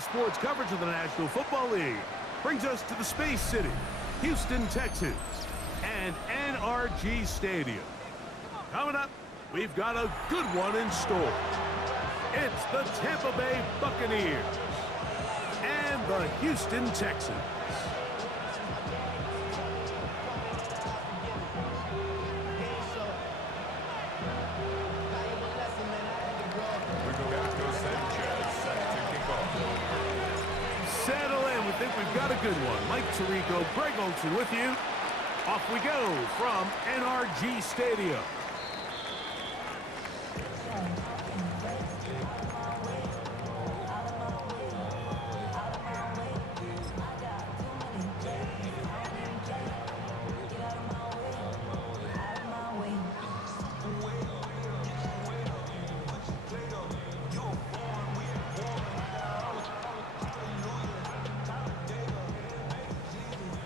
sports coverage of the National Football League brings us to the Space City, Houston, Texas, and NRG Stadium. Coming up, we've got a good one in store. It's the Tampa Bay Buccaneers and the Houston Texans. Settle in. We think we've got a good one. Mike Tirico, Greg Olsen with you. Off we go from NRG Stadium.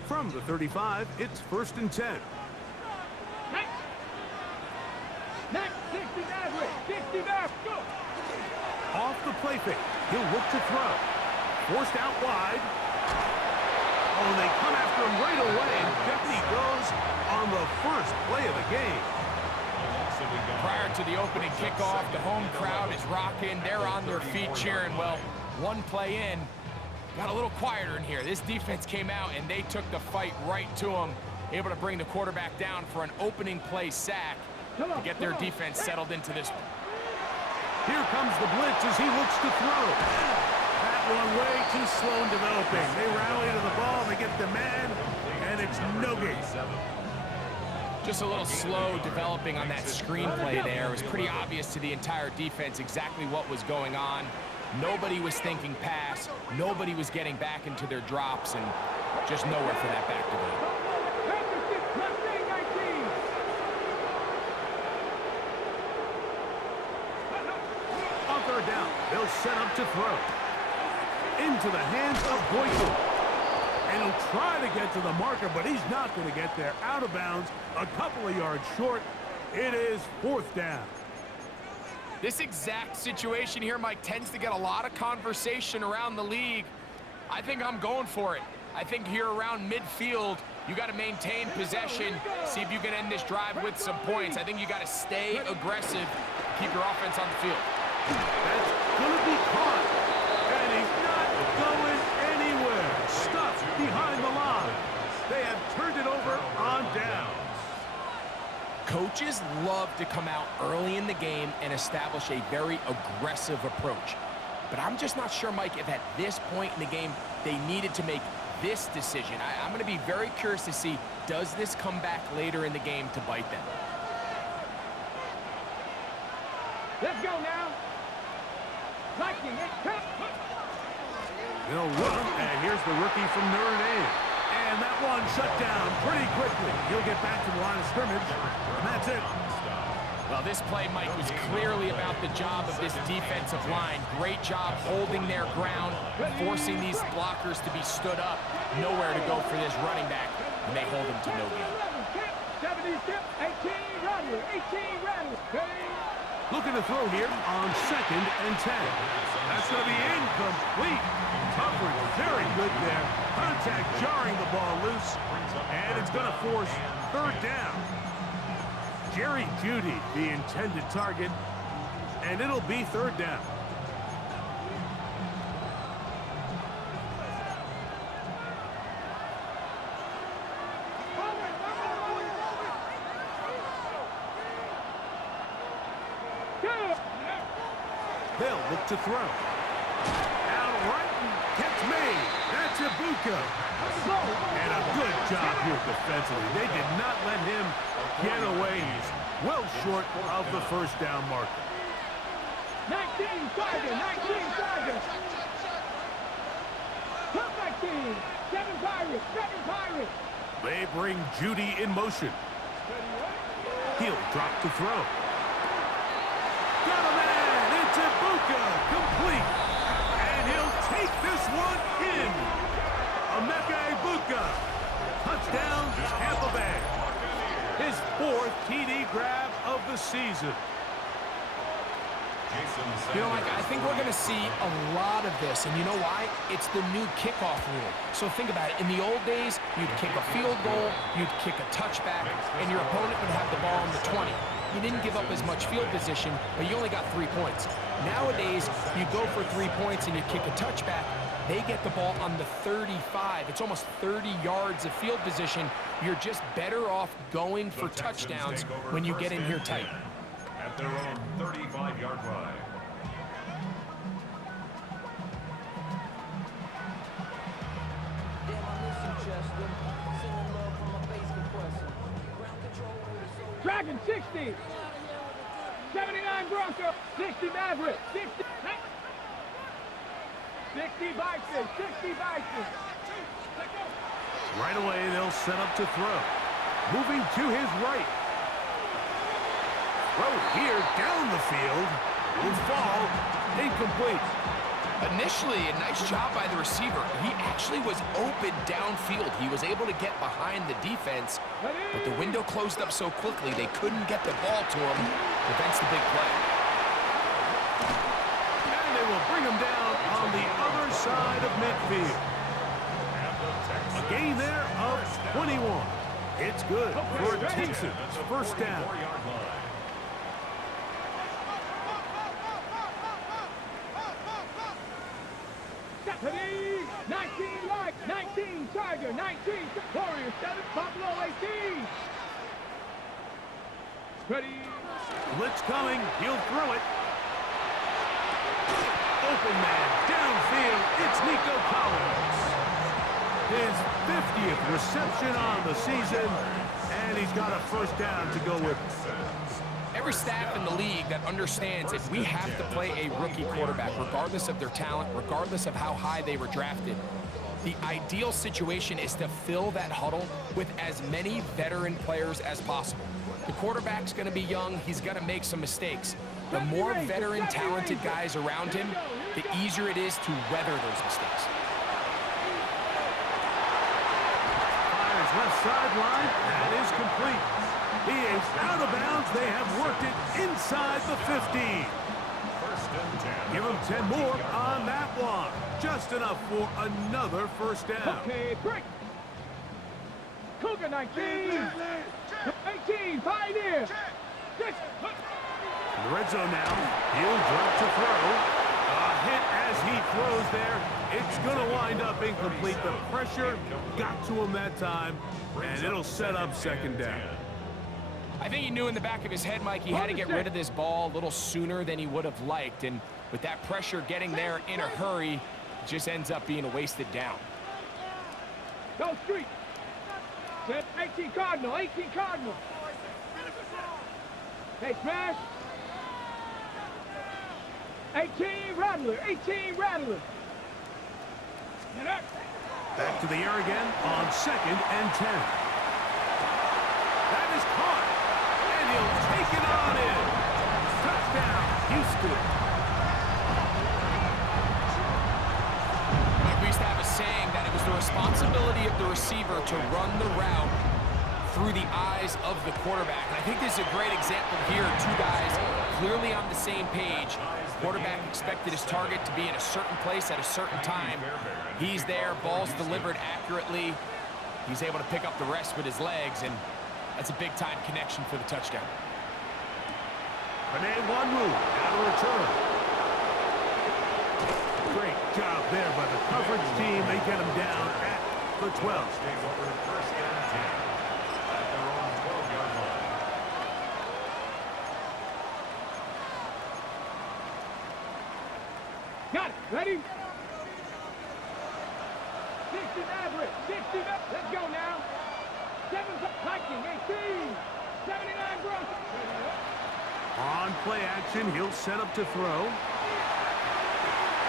From the 35, it's 1st and 10. Next, 60 average, 60 back, go! Off the play fake, he'll look to throw. Forced out wide. Oh, they come after him right away, and down he goes on the first play of the game. Prior to the opening kickoff, the home crowd is rocking. They're on their feet cheering. Well, one play in, got a little quieter in here. This defense came out, and they took the fight right to them, able to bring the quarterback down for an opening play sack to get their defense settled into this one. Here comes the blitz as he looks to throw. That one way too slow in developing. They rally to the ball, they get the man, and it's no gain. Just a little slow developing on that screenplay there. It was pretty obvious to the entire defense exactly what was going on. Nobody was thinking pass. Nobody was getting back into their drops, and just nowhere for that back to go. On third down, they'll set up to throw. Into the hands of Boykin. And he'll try to get to the marker, but he's not going to get there. Out of bounds, a couple of yards short. It is 4th down. This exact situation here, Mike, tends to get a lot of conversation around the league. I think I'm going for it. I think here around midfield, you got to maintain possession, see if you can end this drive with some points. I think you got to stay aggressive, keep your offense on the field. That's going to be caught, and he's not going anywhere. Stuffed behind the line. They have turned it over on downs. Coaches love to come out early in the game and establish a very aggressive approach. But I'm just not sure, Mike, if at this point in the game they needed to make this decision. I'm going to be very curious to see, does this come back later in the game to bite them? Let's go now. Lightning, They'll run, and here's the rookie from Notre Dame. And that one shut down pretty quickly. He'll get back to the line of scrimmage, and that's it. Well, this play, Mike, was clearly about the job of this defensive line. Great job holding their ground, forcing these blockers to be stood up. Nowhere to go for this running back, and they hold him to no gain. 18 Rattler. Looking to throw here on 2nd and 10. That's going to be incomplete. Coverage very good there. Contact jarring the ball loose, and it's going to force 3rd down. Jerry Jeudy, the intended target, and it'll be 3rd down. They'll look to throw. Out right, catch made. That's Ibuka. And a good job here defensively. They did not let him get away. He's well short of the 1st down marker. 19 Tigers. 19. 7 Pirates. They bring Jeudy in motion. He'll drop to throw. Got a man. It's Ibuka. Complete. And he'll take this one in. Emeka Ibuka. Touchdown, Tampa Bay. His 4th TD grab of the season. You know, Mike, I think we're going to see a lot of this, and you know why? It's the new kickoff rule. So think about it. In the old days, you'd kick a field goal, you'd kick a touchback, and your opponent would have the ball on the 20. You didn't give up as much field position, but you only got 3 points. Nowadays, you go for 3 points and you kick a touchback, they get the ball on the 35. It's almost 30 yards of field position. You're just better off going for touchdowns when you get in here tight. At their own 35-yard line. Dragon 60. 79 Bronco. 60 Maverick. 60 Bison. 60 Bison. Right away, they'll set up to throw. Moving to his right. Throw here down the field. Will fall. Incomplete. Initially, a nice job by the receiver. He actually was open downfield. He was able to get behind the defense, but the window closed up so quickly they couldn't get the ball to him. Prevents the big play. And they will bring him down on the other side of midfield. A gain there of 21. It's good for Texans. First down. Stephanie, 19 Light, 19 Tiger, 19 Warrior 7, Buffalo 18. Ready. Blitz coming. He'll throw it. Open man downfield. It's Nico Collins. His 50th reception on the season, and he's got a first down to go with it. Every staff in the league that understands that we have to play a rookie quarterback, regardless of their talent, regardless of how high they were drafted. The ideal situation is to fill that huddle with as many veteran players as possible. The quarterback's going to be young. He's going to make some mistakes. The more veteran, talented guys around him, the easier it is to weather those mistakes. Fires left sideline. That is complete. He is out of bounds. They have worked it inside the 15. First and 10. Give him 10 more on that one. Just enough for another first down. Okay, break. Cougar 19. 18, Pioneer. In the red zone now. He'll drop to throw. A hit as he throws there. It's going to wind up incomplete. The pressure got to him that time, and it'll set up second down. I think he knew in the back of his head, Mike, he had to get rid of this ball a little sooner than he would have liked. And with that pressure getting there in a hurry, it just ends up being a wasted down. Go street. 18 Cardinal, 18 Cardinal. Hey, smash. 18 Rattler, 18 Rattler. Back to the air again on 2nd and 10. That is caught. And he'll take it on in. Touchdown, Houston. We used to have a saying that it was the responsibility of the receiver to run the route through the eyes of the quarterback. And I think this is a great example here. Two guys clearly on the same page. Quarterback expected his target to be in a certain place at a certain time. He's there, ball's delivered accurately. He's able to pick up the rest with his legs, and that's a big-time connection for the touchdown. Panay Wanwu out of return. Great job there by the coverage team. They get him down at the 12. First and 10. At their own 12-yard line. Got it. Ready? 60 Maverick. 60 Maverick. Let's go now. 7 Viking. 18. 79 Bronco. On play action, he'll set up to throw.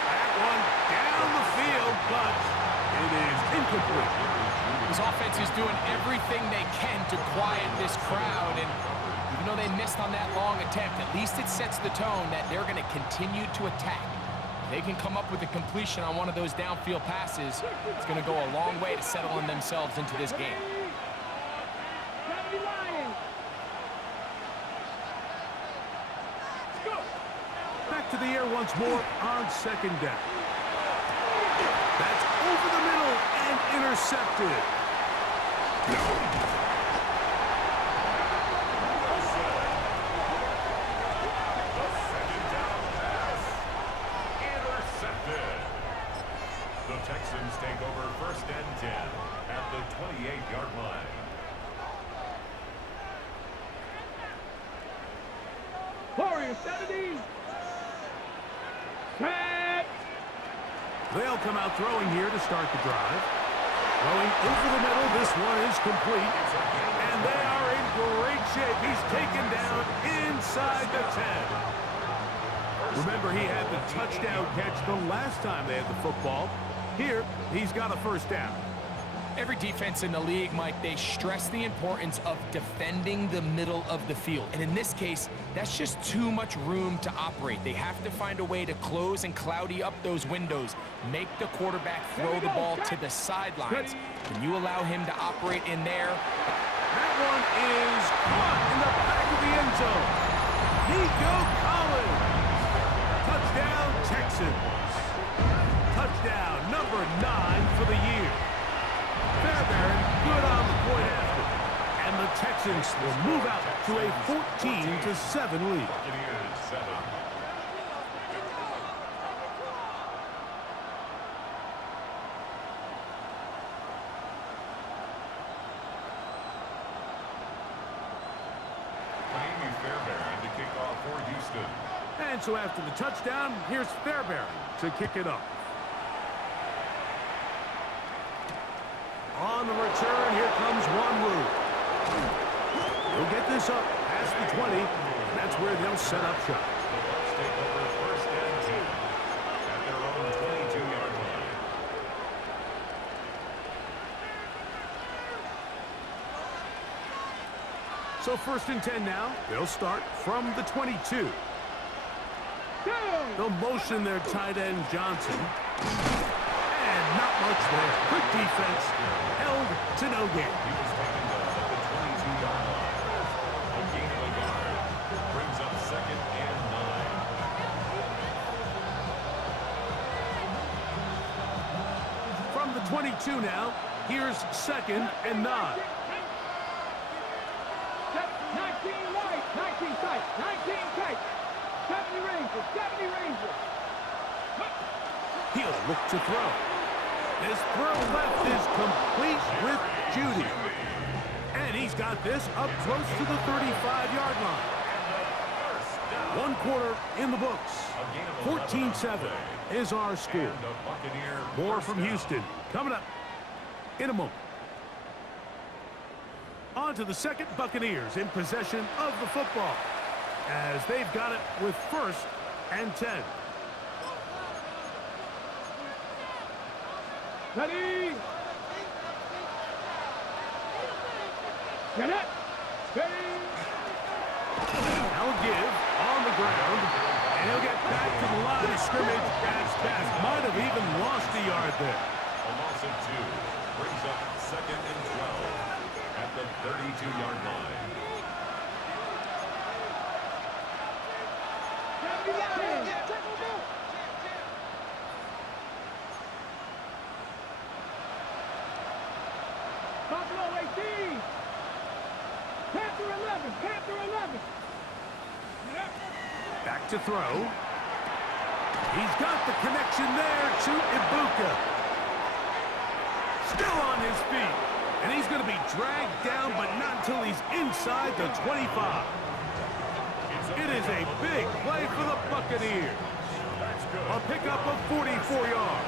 That one down the field, but it is incomplete. His offense is doing everything they can to quiet this crowd, and even though they missed on that long attempt, at least it sets the tone that they're going to continue to attack. If they can come up with a completion on one of those downfield passes, it's going to go a long way to settling themselves into this game. Back to to the air once more on second down. That's over the middle and intercepted. The Texans take over 1st and 10 at the 28-yard line. Warriors 70. Set. They'll come out throwing here to start the drive. Throwing over the middle. This one is complete. And they are in great shape. He's taken down inside the 10. Remember, he had the touchdown catch the last time they had the football. Here, he's got a first down. Every defense in the league, Mike, they stress the importance of defending the middle of the field. And in this case, that's just too much room to operate. They have to find a way to close and cloudy up those windows, make the quarterback throw the ball to the sidelines. When you allow him to operate in there. That one is caught in the back of the end zone. Nico Collins. Touchdown, Texans. Touchdown, number 9 for the year. Fairbairn good on the point after. And the Texans will move out to a 14-7 lead. Buccaneers 7. Fairbairn to kick off for Houston. And so after the touchdown, here's Fairbairn to kick it off. On the return, here comes Wanwu. He'll get this up past the 20, and that's where they'll set up shop. The Bucs take over 1st and 10 at their own 22-yard line. So 1st and 10 now. They'll start from the 22. They'll motion their tight end Johnson. And not much there. Good defense. Held to no gain. He was taken down at the 22-yard line. A gain of a yard brings up 2nd and 9. From the 22 now, here's 2nd and 9. 19 wide, 19 tight, 19 tight. 70 Rangers, 70 Rangers. He'll look to throw. His throw left is complete with Judy. And he's got this up close to the 35-yard line. 1 quarter in the books. 14-7 is our score. More from Houston coming up in a moment. On to the second. Buccaneers in possession of the football as they've got it with 1st and 10. Ready. Get it. Ready. Now give on the ground, and he'll get back to the line of scrimmage as fast. Might have even lost a yard there. A loss of 2 brings up 2nd and 12 at the 32-yard line. Buffalo 18. Panther 11. Panther 11. Back to throw. He's got the connection there to Ibuka. Still on his feet. And he's going to be dragged down, but not until he's inside the 25. It is a big play for the Buccaneers. A pickup of 44 yards.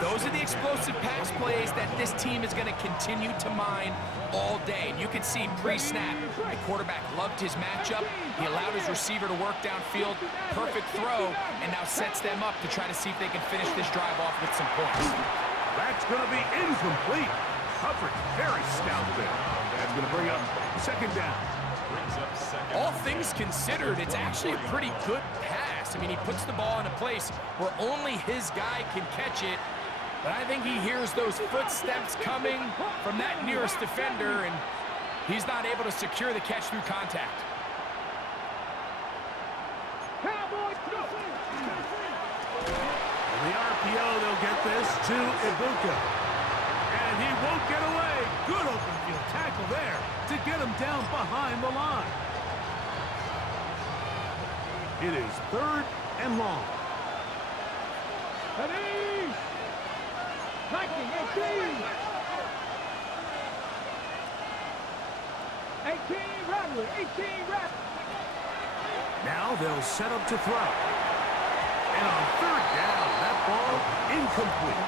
Those are the explosive pass plays that this team is going to continue to mine all day. And you can see pre-snap, the quarterback loved his matchup. He allowed his receiver to work downfield. Perfect throw, and now sets them up to try to see if they can finish this drive off with some points. That's going to be incomplete. Coverage very stout there. That's going to bring up 2nd down. All things considered, it's actually a pretty good pass. I mean, he puts the ball in a place where only his guy can catch it. But I think he hears those footsteps coming from that nearest defender, and he's not able to secure the catch through contact. Cowboys the RPO, they'll get this to Ibuka. And he won't get away. Good open field tackle there to get him down behind the line. It is 3rd and long. Ready! Liking 18! 18 Rattler, 18 Rattler. Now they'll set up to throw. And on 3rd down, that ball incomplete.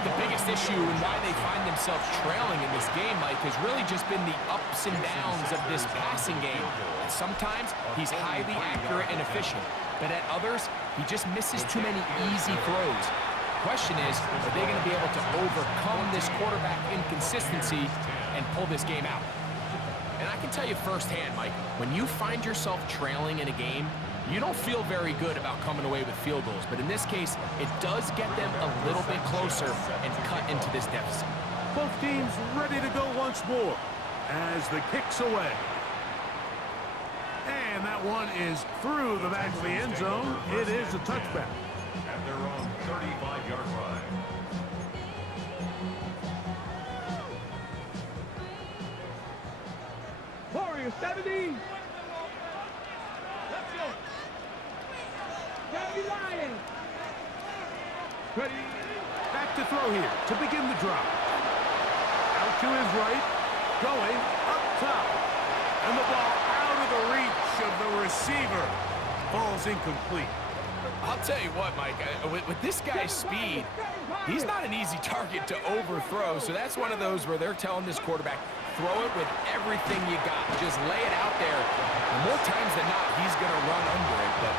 The biggest issue and why they find themselves trailing in this game, Mike, has really just been the ups and downs of this passing game. Sometimes he's highly accurate and efficient, but at others, he just misses too many easy throws. The question is, are they going to be able to overcome this quarterback inconsistency and pull this game out? And I can tell you firsthand, Mike, when you find yourself trailing in a game, you don't feel very good about coming away with field goals. But in this case, it does get them a little bit closer and cut into this deficit. Both teams ready to go once more as the kick's away. And that one is through the back of the end zone. It is a touchback. At their own 35-yard line. Warriors 70. Let's go. 70 Lions. Ready. Back to throw here to begin the drop. Out to his right, going up top. And the ball out of the reach of the receiver. Falls incomplete. I'll tell you what, Mike, with this guy's speed, he's not an easy target to overthrow. So that's one of those where they're telling this quarterback, throw it with everything you got. Just lay it out there. And more times than not, he's going to run under it. But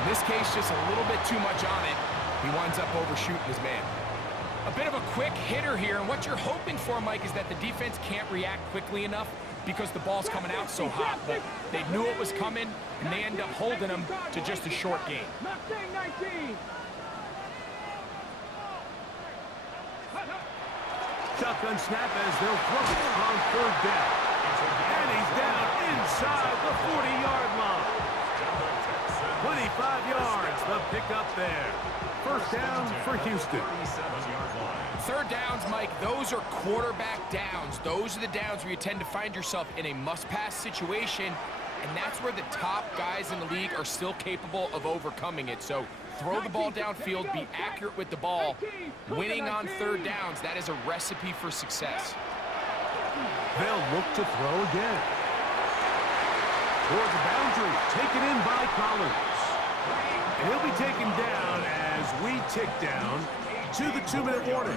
in this case, just a little bit too much on it. He winds up overshooting his man. A bit of a quick hitter here. And what you're hoping for, Mike, is that the defense can't react quickly enough because the ball's coming out so hot. But they knew it was coming, and they end up holding him to just a short gain. Mustang 19. Shotgun snap as they'll throw it on 3rd down. And he's down inside the 40-yard line. 25 yards, the pickup there. 1st down for Houston. 3rd downs, Mike, those are quarterback downs. Those are the downs where you tend to find yourself in a must-pass situation, and that's where the top guys in the league are still capable of overcoming it. So throw the ball downfield, be accurate with the ball. Winning on 3rd downs, that is a recipe for success. They'll look to throw again. Toward the boundary, taken in by Collins. And he'll be taken down as we tick down to the 2-minute warning.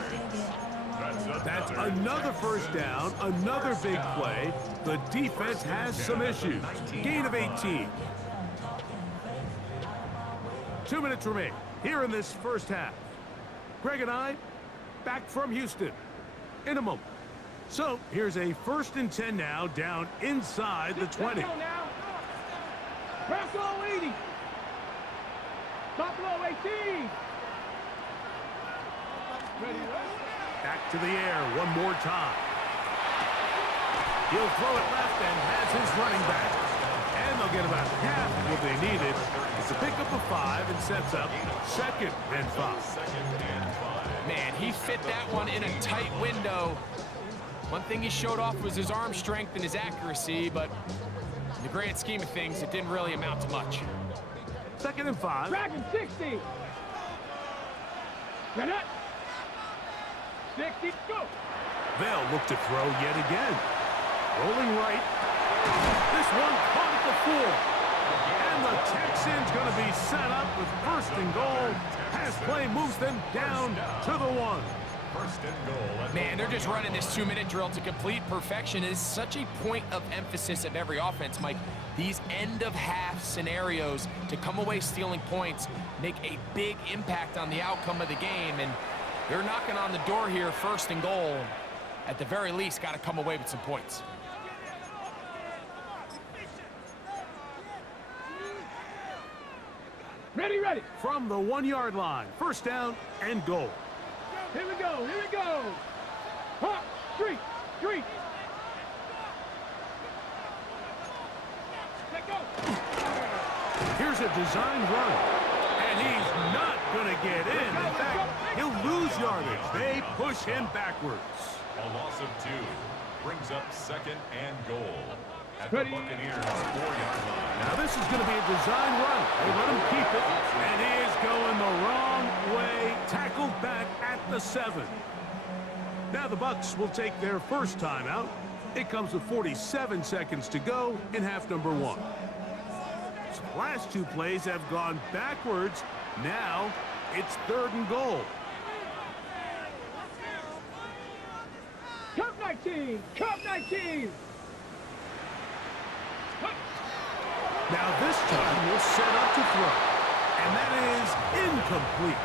That's another 1st down, another big play. The defense has some issues. Gain of 18. 2 minutes remain here in this 1st half. Greg and I back from Houston in a moment. So here's a 1st and 10 now, down inside the 20. Buffalo 80. Buffalo 18. Ready. Back to the air one more time. He'll throw it left and has his running back. And they'll get about half what they needed. It's a pickup of 5 and sets up 2nd and 5. Man, he fit that one in a tight window. One thing he showed off was his arm strength and his accuracy, but in the grand scheme of things, it didn't really amount to much. 2nd and 5. Dragon 60. Get it. 60. Go. They'll look to throw yet again. Rolling right. This one caught at the 4. And the Texans going to be set up with 1st and goal. Pass play moves them down to the 1. 1st and goal. Man, they're just running this 2-minute drill to complete perfection. It is such a point of emphasis of every offense, Mike. These end-of-half scenarios to come away stealing points make a big impact on the outcome of the game. And they're knocking on the door here, 1st and goal. At the very least, got to come away with some points. Ready, ready. From the 1-yard line, 1st down and goal. Here we go, here we go. Hop, street, street. Let go. Here's a designed run, and he's not gonna get in. In fact, he'll lose yardage. They push him backwards. A loss of 2 brings up 2nd and goal at the Buccaneers 4-yard line. Now this is going to be a design run. They let him keep it, and he is going the wrong way. Tackled back at the 7. Now the Bucs will take their first timeout. It comes with 47 seconds to go in half number 1. So the last 2 plays have gone backwards. Now it's 3rd and goal. Cup 19! Cup 19! Now this time we'll set up to throw. And that is incomplete.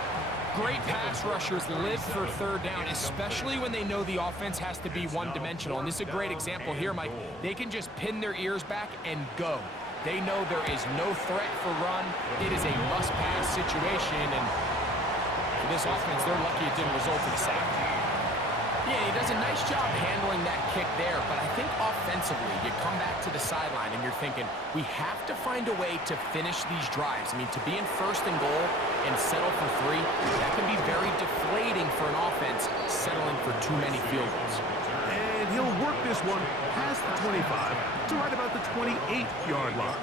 Great pass rushers live for 3rd down, especially when they know the offense has to be one-dimensional. And this is a great example here, Mike. They can just pin their ears back and go. They know there is no threat for run. It is a must-pass situation, and for this offense, they're lucky it didn't result in a sack. Yeah, he does a nice job handling that kick there, but I think offensively, you come back to the sideline and you're thinking, we have to find a way to finish these drives. I mean, to be in 1st and goal and settle for 3, that can be very deflating for an offense settling for too many field goals. And he'll work this one past the 25 to right about the 28-yard line.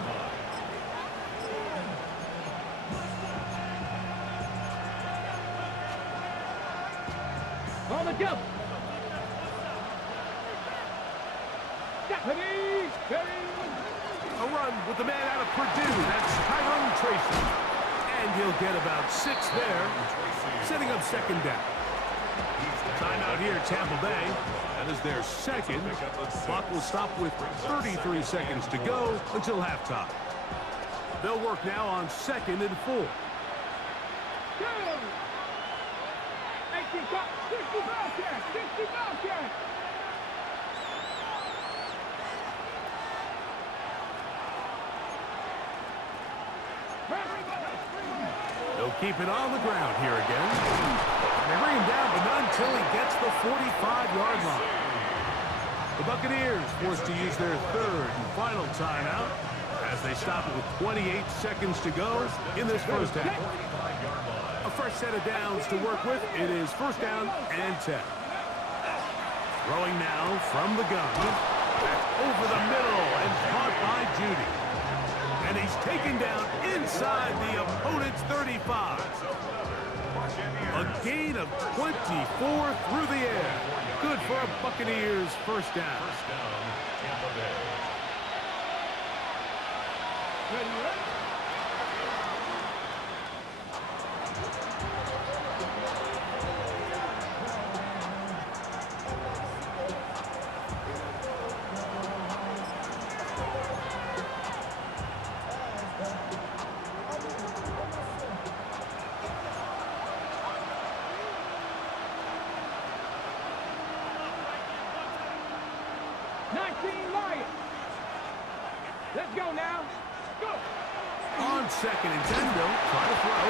On the jump! A run with the man out of Purdue. That's Tyrone Tracy. And he'll get about 6 there, setting up 2nd down. Timeout here, Tampa Bay. That is their 2nd. Clock will stop with 33 seconds to go until halftime. They'll work now on 2nd and 4. 18 top, 60 Bobcat, 60 Bobcat. They'll keep it on the ground here again. And they bring him down, but not until he gets the 45-yard line. The Buccaneers forced to use their 3rd and final timeout as they stop it with 28 seconds to go in this first half. A fresh set of downs to work with. It is 1st down and 10. Throwing now from the gun. That's over the middle and caught by Judy. And he's taken down inside the opponent's 35. A gain of 24 through the air. Good for a Buccaneers first down. Tampa Bay. Ready? 19 Lions. Let's go now. Go. On 2nd and 10, they'll try to throw.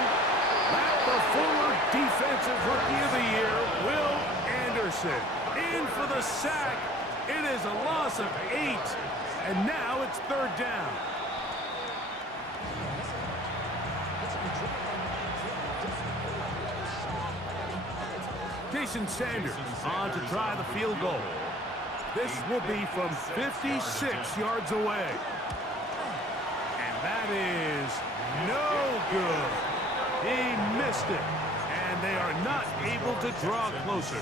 At the former Defensive Rookie of the Year, Will Anderson. In for the sack. It is a loss of 8. And now it's 3rd down. Jason Sanders on to try the field goal. This will be from 56 yards away. And that is no good. He missed it. And they are not able to draw closer.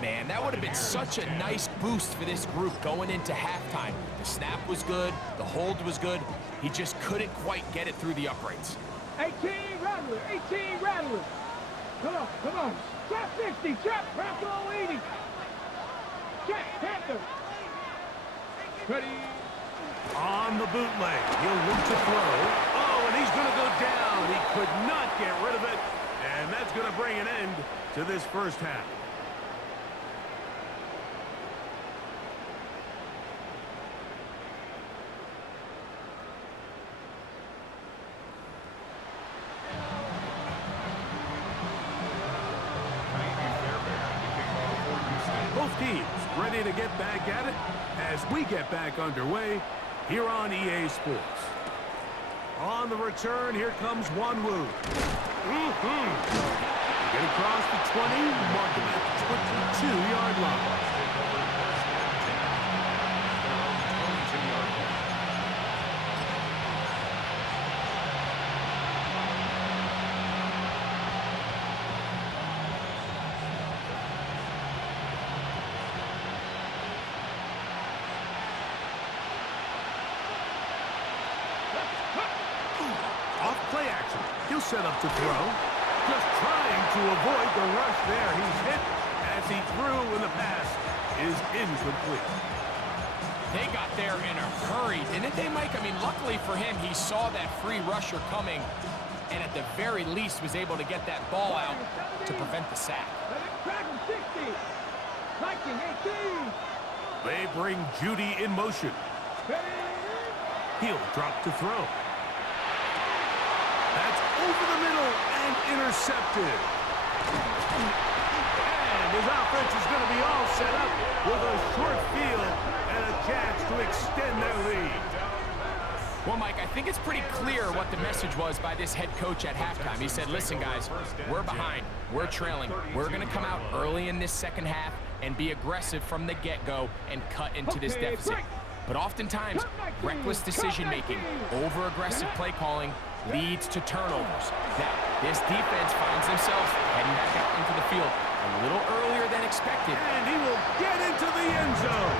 Man, that would have been such a nice boost for this group going into halftime. The snap was good. The hold was good. He just couldn't quite get it through the uprights. 18 Rattler. 18 Rattler. Come on, come on. Trap 60. Trap. Raffle 80. Check, Panther. Ready. On the bootleg, he'll look to throw. Oh, and he's going to go down. He could not get rid of it. And that's going to bring an end to this first half. Both teams ready to get back at it as we get back underway here on EA Sports. On the return, here comes Wanwu. Get across the 20, mark him at the 22-yard line. Off play action. He'll set up to throw. Just trying to avoid the rush there. He's hit as he threw, and the pass is incomplete. They got there in a hurry, didn't they, Mike? I mean, luckily for him, he saw that free rusher coming, and at the very least was able to get that ball out to prevent the sack. 60. 19-18. They bring Judy in motion. He'll drop to throw. That's over the middle and intercepted. And his offense is going to be all set up with a short field and a chance to extend their lead. Well, Mike, I think it's pretty clear what the message was by this head coach at halftime. He said, listen, guys, we're behind. We're trailing. We're going to come out early in this second half and be aggressive from the get-go and cut into this deficit. But oftentimes, reckless decision-making, over-aggressive play calling leads to turnovers. Now, this defense finds themselves heading back out into the field a little earlier than expected. And he will get into the end zone.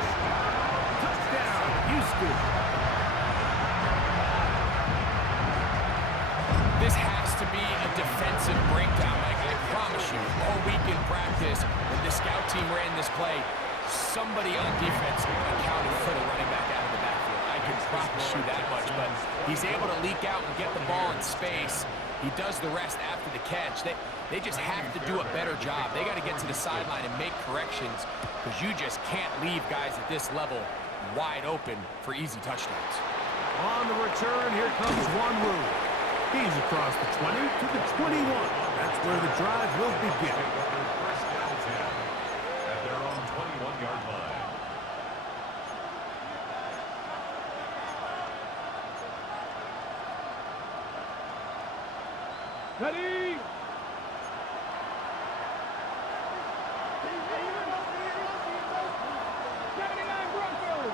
Touchdown, Houston. This has to be a defensive breakdown, Mike. I promise you, all week in practice, when the scout team ran this play, somebody on defense accounted for the running back out of the backfield. I can promise you that much, but he's able to leak out and get the ball in space. He does the rest after the catch. They just have to do a better job. They got to get to the sideline and make corrections because you just can't leave guys at this level wide open for easy touchdowns. On the return, here comes Wanwu. He's across the 20 to the 21. That's where the drive will begin. First down 10 at their own 21-yard line. Ready? Broncos.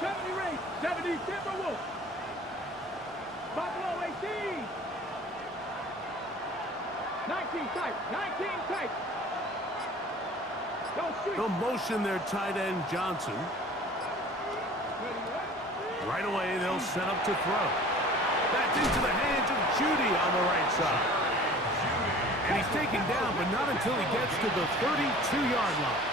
70 Rays. 70 Timberwolves. Buffalo 18. 19 tight. 19 tight. They'll motion their tight end Johnson. Right away, they'll set up to throw. That's into the hands of Judy on the right side. And he's taken down, but not until he gets to the 32-yard line.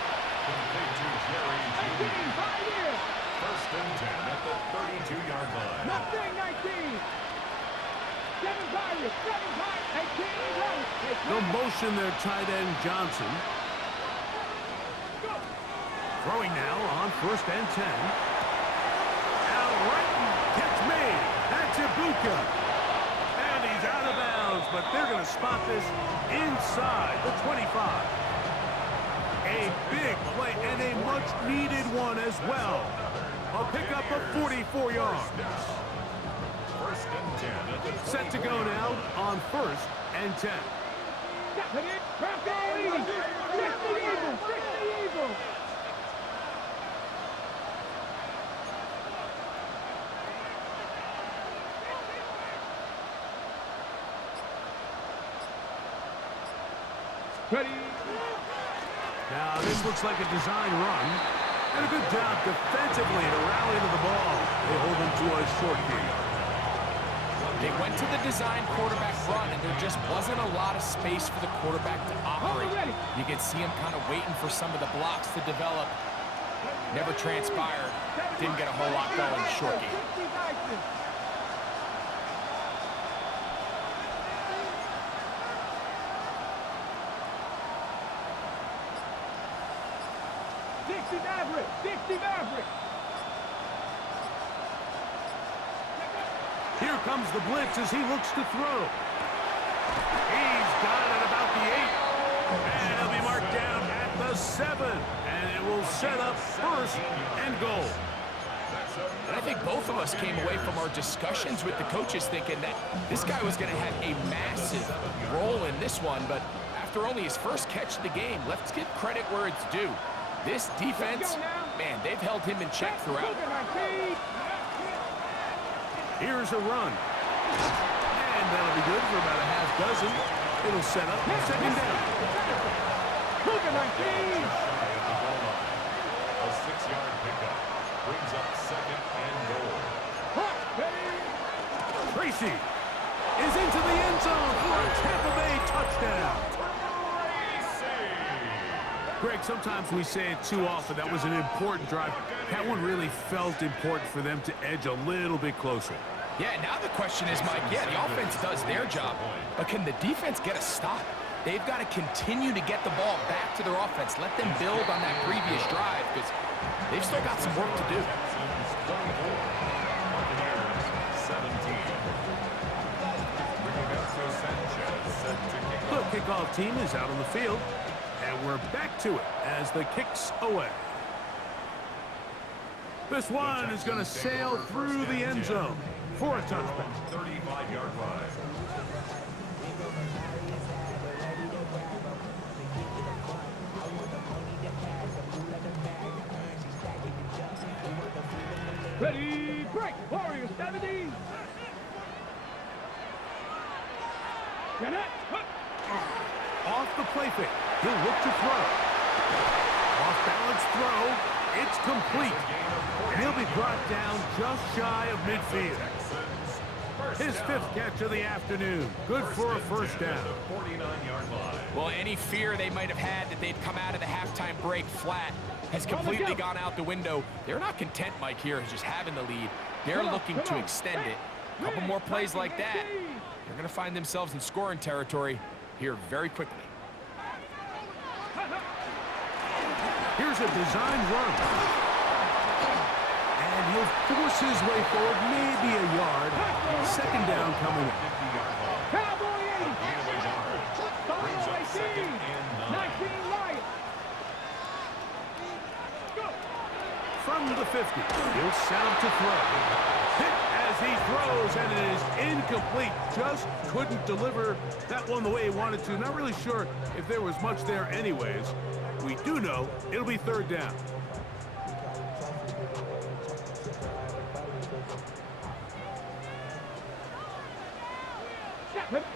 First and 10 at the 32-yard line. Nothing, 19. 7 Pirates. 7 Pirates. 18. They'll motion their tight end Johnson. Throwing now on first and 10. Al Reignman, catch me. That's Ibuka. And he's out of bounds, but they're going to spot this inside the 25. A big play and a much-needed one as well. A pickup of 44 yards. First and 10 at the Set to go now on first and 10. Ready? Now, this looks like a design run. And a good job defensively to rally to the ball. They hold him to a short game. They went to the design quarterback run, and there just wasn't a lot of space for the quarterback to operate. You can see him kind of waiting for some of the blocks to develop. Never transpired. Didn't get a whole lot going short game. Here comes the blitz as he looks to throw. He's got it about the 8. And he'll be marked down at the 7. And it will set up first and goal. And I think both of us came away from our discussions with the coaches thinking that this guy was going to have a massive role in this one, but after only his first catch of the game, let's give credit where it's due. This defense, man, they've held him in check throughout. Here's a run. And that'll be good for about a half dozen. It'll set up second down. Cougar 19. A 6-yard pickup brings up second and goal. Tracy is into the end zone for a Tampa Bay touchdown. Greg, sometimes we say it too often. That was an important drive. That one really felt important for them to edge a little bit closer. Yeah, now the question is, Mike, yeah, the offense does their job, but can the defense get a stop? They've got to continue to get the ball back to their offense. Let them build on that previous drive because they've still got some work to do. The kickoff team is out on the field, and we're back to it as the kick's away. This one is going to sail through the end zone for a touchback. 35-yard line. Ready, break. Warriors 70. Off the play fake. He'll look to throw. Off balance throw. It's complete. And he'll be brought down just shy of midfield. His 5th catch of the afternoon. Good for a first down. Well, any fear they might have had that they'd come out of the halftime break flat has completely gone out the window. They're not content, Mike, here, just having the lead. They're looking to extend it. A couple more plays like that, they're going to find themselves in scoring territory here very quickly. Here's a design run. And he'll force his way forward, maybe a yard. Second down coming up. Cowboy 80. Follow 18. 19 Lions. Go. From the 50, he'll set him to throw. Hit as he throws, and it is incomplete. Just couldn't deliver that one the way he wanted to. Not really sure if there was much there anyways. We do know it'll be third down.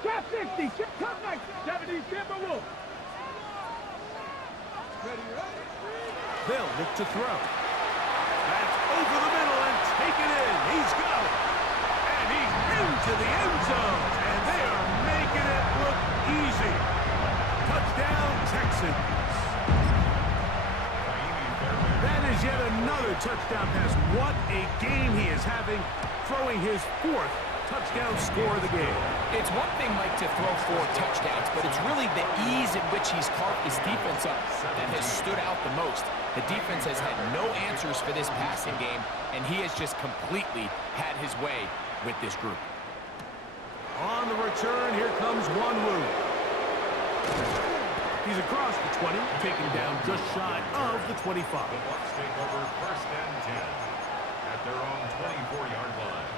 Top 60. Top 70 Timberwolves. They'll look to throw. That's over the middle and taken in. He's got it. And he's into the end zone. And they are making it look easy. Touchdown, Texans. That is yet another touchdown pass. What a game he is having, throwing his 4th touchdown score of the game. It's one thing, Mike, to throw 4 touchdowns, but it's really the ease in which he's carved his defense up that has stood out the most. The defense has had no answers for this passing game, and he has just completely had his way with this group. On the return, here comes Wanwu. He's across the 20, taken down just shy of the 25. The Bucs take over 1st and 10 at their own 24-yard line.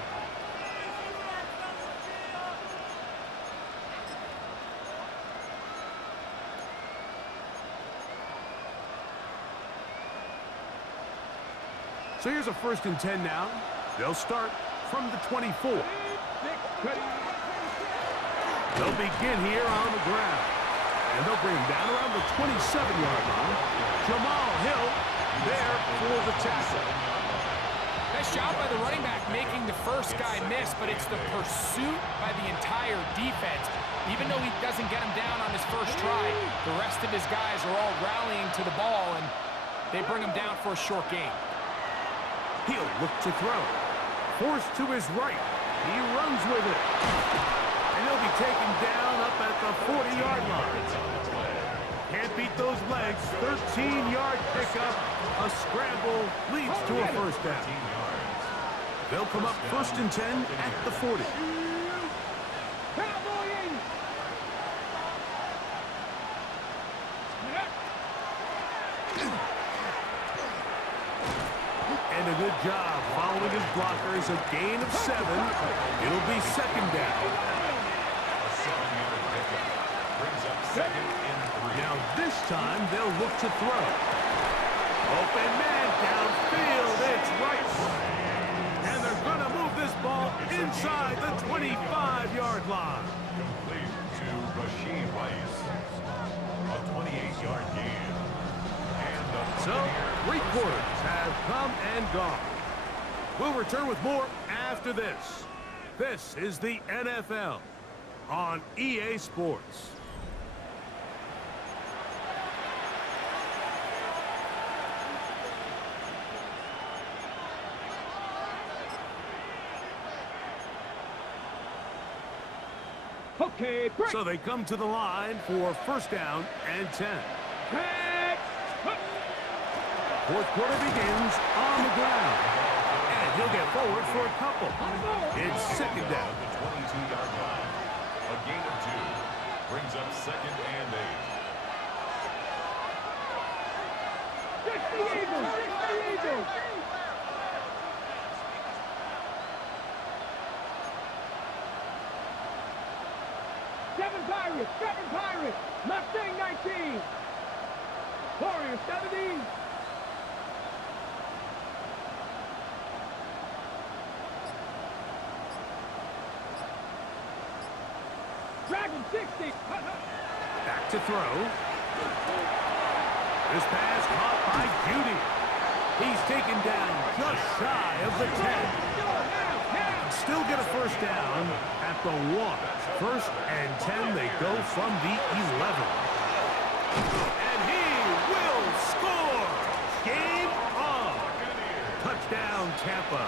So here's a 1st and 10 now. They'll start from the 24. They'll begin here on the ground. And they'll bring him down around the 27-yard line. Jamal Hill there for the tackle. Nice job by the running back making the first guy miss, but it's the pursuit by the entire defense. Even though he doesn't get him down on his first try, the rest of his guys are all rallying to the ball, and they bring him down for a short gain. He'll look to throw. Forced to his right. He runs with it. And he'll be taken down up at the 40-yard line. Can't beat those legs. 13-yard pickup. A scramble leads to a first down. They'll come up 1st and 10 at the 40. And a good job following his blockers, a gain of 7. It'll be second down. A 7-yard pickup brings up second and 3. Now this time they'll look to throw. Open man downfield. It's Rice. And they're going to move this ball inside the 25-yard line. Complete to Rashid Rice. A 28-yard gain. And the So, 3 quarters have come and gone. We'll return with more after this. This is the NFL on EA Sports. Okay, break. So they come to the line for first down and 10. Back. Fourth quarter begins on the ground. And he'll get forward for a couple. It's second down. The 22-yard line. A gain of 2 brings up second and 8. 60 Eagles. 60 Eagles. Seven Pirates. Mustang 19. Warrior 70. Dragon 60. Back to throw. This pass caught by Judy. He's taken down just shy of the 10. Still get a first down at the 1. First and 10, they go from the 11. And he will score. Game on. Touchdown, Tampa.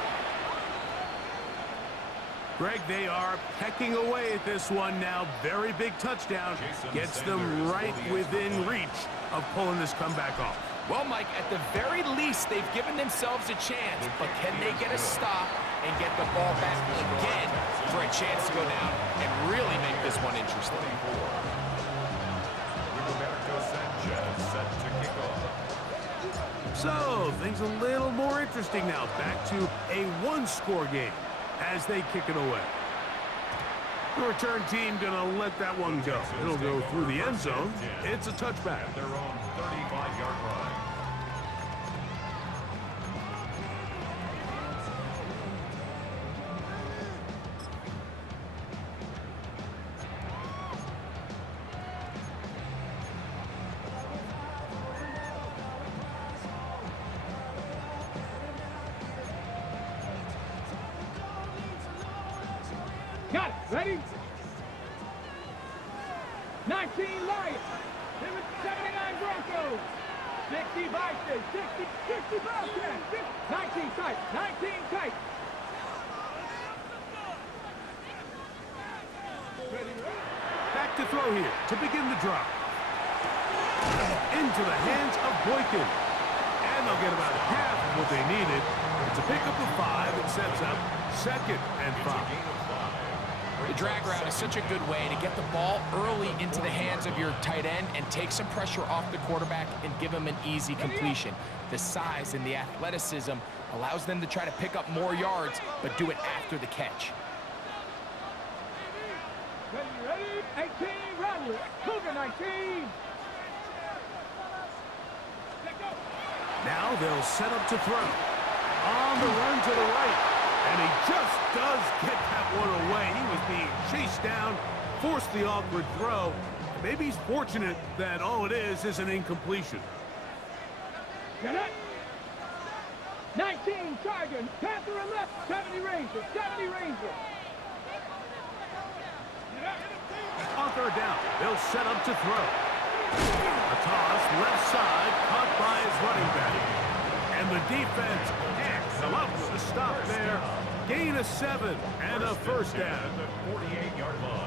Greg, they are pecking away at this one now. Very big touchdown. Gets them right within reach of pulling this comeback off. Well, Mike, at the very least, they've given themselves a chance, but can they get a stop and get the ball back again for a chance to go down and really make this one interesting? Set to kick off. So, things a little more interesting now. Back to a one-score game as they kick it away. The return team going to let that one go. It'll go through the end zone. It's a touchback. At their own 35-yard line. Got it. Ready? 19 Lions. 79 Broncos. 60 Vikings. 60 Bobcats. 19 tight. 19 tight. Back to throw here to begin the drop. Into the hands of Boykin. And they'll get about half of what they needed. It's a pickup of 5 and sets up second and 5. The drag route is such a good way to get the ball early into the hands of your tight end and take some pressure off the quarterback and give him an easy completion. The size and the athleticism allows them to try to pick up more yards, but do it after the catch. Ready? 18 Rattler. Cougar 19. Now they'll set up to throw. On the run to the right. And he just does get that one away. He was being chased down, forced the awkward throw. Maybe he's fortunate that all it is an incompletion. Get it? 19 Tiger. Panther and left. 70 Ranger. 70 Ranger. On third down, they'll set up to throw. A toss left side, caught by his running back. And the defense can't come up with a stop there. Gain of 7 and a first down.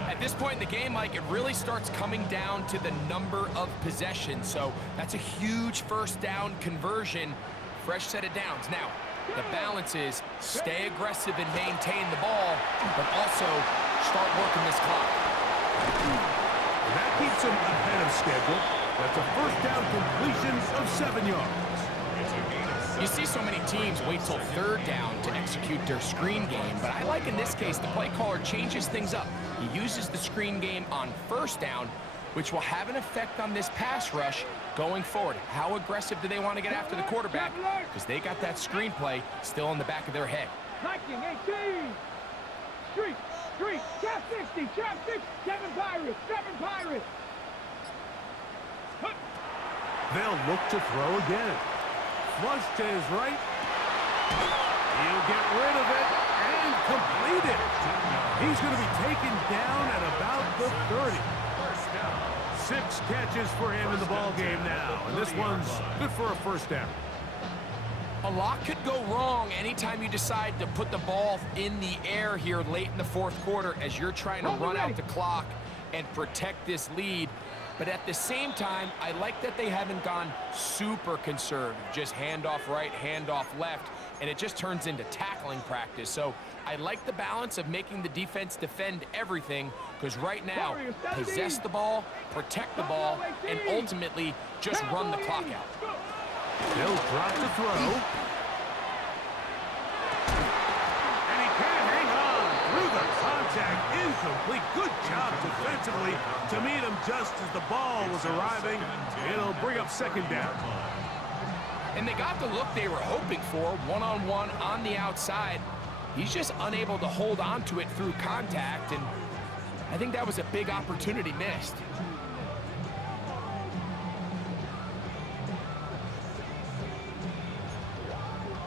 At this point in the game, Mike, it really starts coming down to the number of possessions. So that's a huge first down conversion. Fresh set of downs. Now, the balance is stay aggressive and maintain the ball, but also start working this clock. And that keeps him ahead of schedule. That's a first down completion of 7 yards. It's a gain of 7. You see so many teams wait till third down to execute their screen game, but I like in this case the play caller changes things up. He uses the screen game on first down, which will have an effect on this pass rush going forward. How aggressive do they want to get after the quarterback? Because they got that screenplay still in the back of their head. Hiking 18. Street, trap 60, trap 6, 7 Pirates, 7 Pirates. They'll look to throw again. Flush to his right. He'll get rid of it and complete it. He's going to be taken down at about the 30. 6 catches for him in the ball game now, and this one's good for a first down. A lot could go wrong anytime you decide to put the ball in the air here late in the fourth quarter as you're trying to run out the clock and protect this lead. But at the same time, I like that they haven't gone super conservative, just handoff right, handoff left, and it just turns into tackling practice. So I like the balance of making the defense defend everything, because right now, possess the ball, protect the ball, and ultimately just run the clock out. They'll drop to throw. And he can't hang on through the contact. Incomplete. Good job defensively to meet him just as the ball was arriving. It'll bring up second down. And they got the look they were hoping for, one-on-one on the outside. He's just unable to hold on to it through contact, and I think that was a big opportunity missed.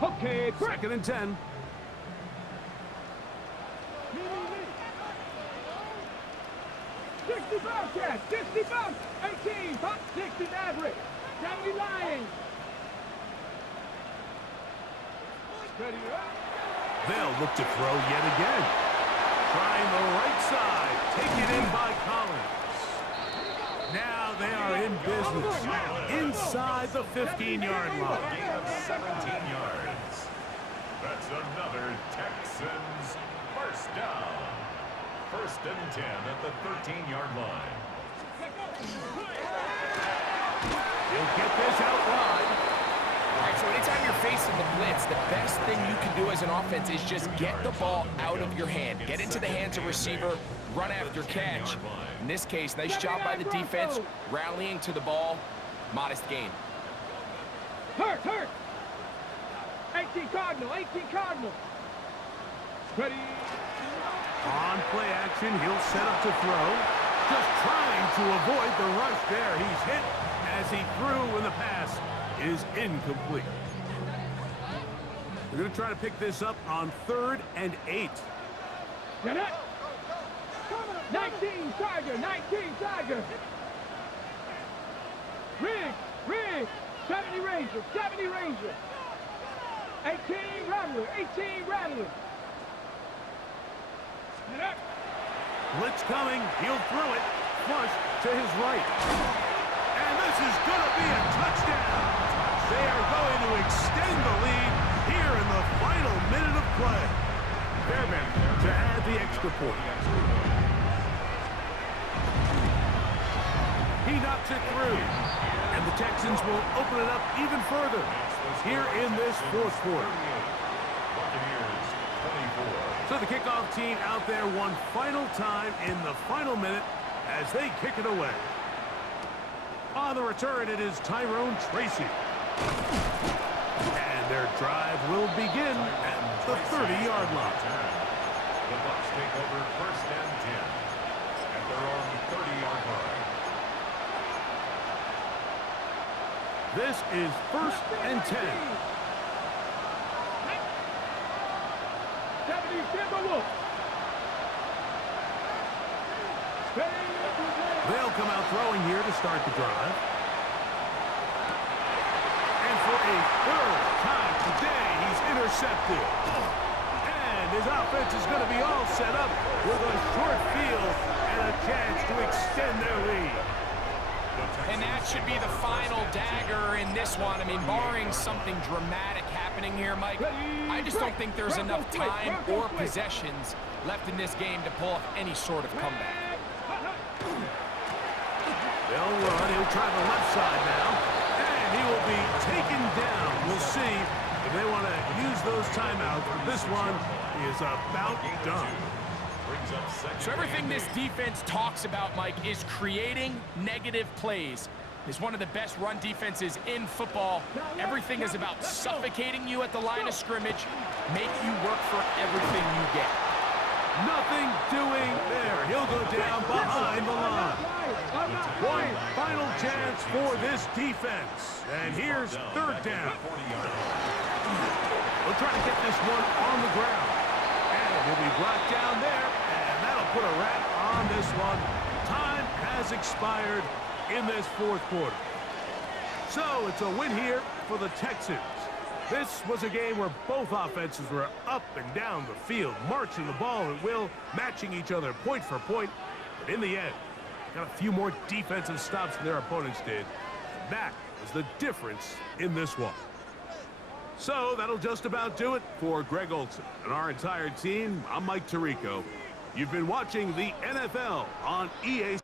Okay, Second and 10. 60 Bobcats, 60 Bucks, 18, 60 Mavericks, 70 Lions. Ready up. They'll look to throw yet again. Trying the right side. Taken in by Collins. Now they are in business. Inside the 15-yard line. Gain of 17 yards. That's another Texans first down. First and 10 at the 13-yard line. He'll get this out wide. All right, so anytime you're facing the blitz, the best thing you can do as an offense is just get the ball out of your hand. Get into the hands of receiver, run after catch. In this case, nice job by the defense, rallying to the ball. Modest gain. Hurt. 18 Cardinal, 18 Cardinal. Ready. On play action, he'll set up to throw. Just trying to avoid the rush there. He's hit as he threw, and the pass is incomplete. We're going to try to pick this up on 3rd and 8. Get it. 19 Tiger, 19 Tiger. Rig. 70 Ranger, 70 Ranger. 18 Rattler, 18 Rattler. Get it. Blitz coming. He'll throw it. Flush to his right. And this is going to be a touchdown. They are going to extend the lead here in the final minute of play. Fairbairn to add the extra point. He knocks it through. And the Texans will open it up even further here in this fourth quarter. Buccaneers 24. So the kickoff team out there one final time in the final minute as they kick it away. On the return, it is Tyrone Tracy. And their drive will begin at the 30-yard line. The Bucs take over first and 10 at their own 30-yard line. This is first and 10. 70 Timberwolves. They'll come out throwing here to start the drive. And for a third time today, he's intercepted. And his offense is going to be all set up with a short field and a chance to extend their lead. And that should be the final dagger in this one. I mean, barring something dramatic happening here, Mike, I just don't think there's enough time or possessions left in this game to pull off any sort of comeback. They'll run. He'll try the left side now. And he will be taken down. We'll see If they want to use those timeouts, this one is about done. So everything this defense talks about, Mike, is creating negative plays. It's one of the best run defenses in football. Everything is about suffocating you at the line of scrimmage, make you work for everything you get. Nothing doing there. He'll go down behind the line. One final chance for this defense. And here's third down. We'll try to get this one on the ground. And he'll be brought down there. And that'll put a wrap on this one. Time has expired in this fourth quarter. So it's a win here for the Texans. This was a game where both offenses were up and down the field, marching the ball at will, matching each other point for point. But in the end, got a few more defensive stops than their opponents did. And that was the difference in this one. So that'll just about do it for Greg Olson and our entire team. I'm Mike Tirico. You've been watching the NFL on EA